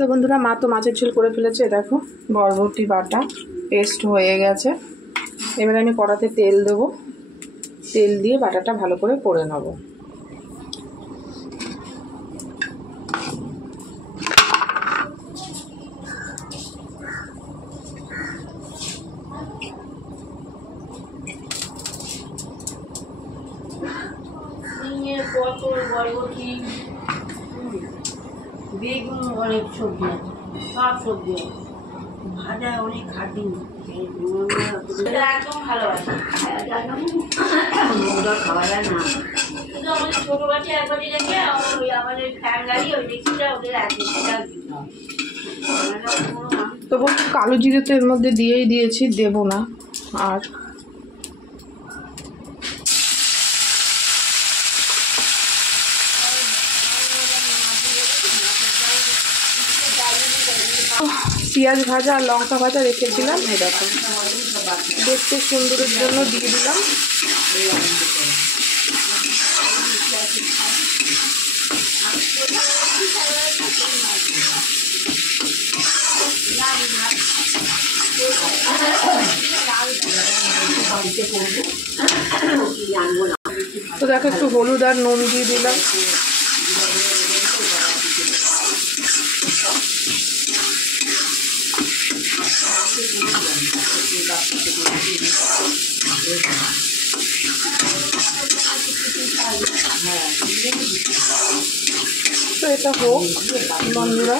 তো বন্ধুরা মা তো মাছের ঝোল করে ফেলেছে, দেখো বরবটি বাটা পেস্ট হয়ে গেছে। এবারে আমি কড়াতে তেল দেবো, তেল দিয়ে বাটাটা ভালো করে করে নেব। পটল বরবটি বেগুন অনেক সবজি আছে, সব সবজি আছে, ভাজা অনেক খাটি একদম ভালোবাসি। খাওয়া যায় না, কিন্তু আমাদের ছোট বাচ্চা একবারই রেখে আমাদের ফ্যান গাড়ি ওই রেখেটা ওদের আছে, সেটা তো বলছি কালো জিরে তো এর মধ্যে দিয়েই দিয়েছি, দেব না আর। পেঁয়াজ ভাজা আর লঙ্কা ভাজা রেখেছিলাম, এই দেখো দেখতে সুন্দরের জন্য দিয়ে দিলাম। তো দেখো একটু হলুদ আর নুন দিয়ে দিলাম। তো এটা হোক বন্ধুরা।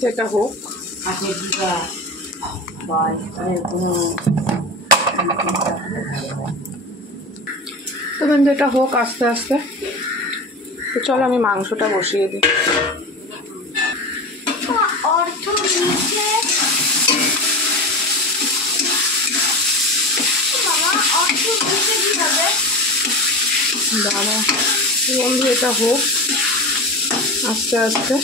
সেটা হোক। তো বন্ধু এটা হোক আস্তে আস্তে। তো চলো আমি মাংসটা বসিয়ে দিই। দাঁড়া বন্ধু, এটা হোক আস্তে আস্তে।